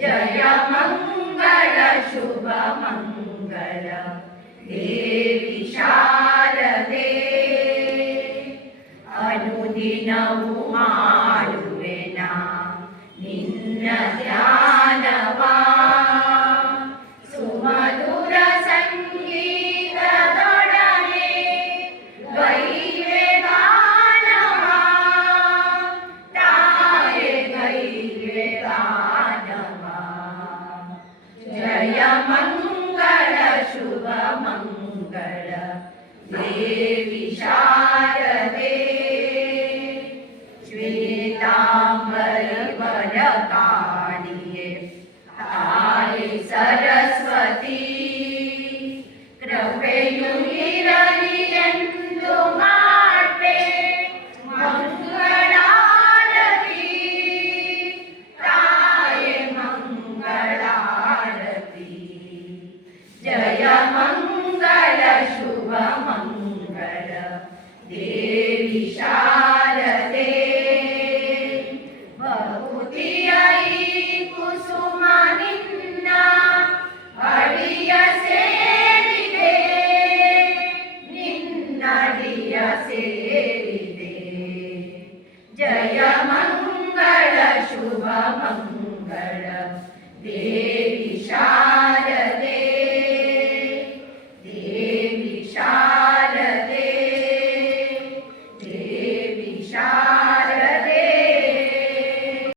जय मङ्गल शुभ मङ्गल देवि शारदे अनुदिनौ मारुवेना निन्न ध्यानवा सरस्वती जय मङ्गल शुभमङ्गल देव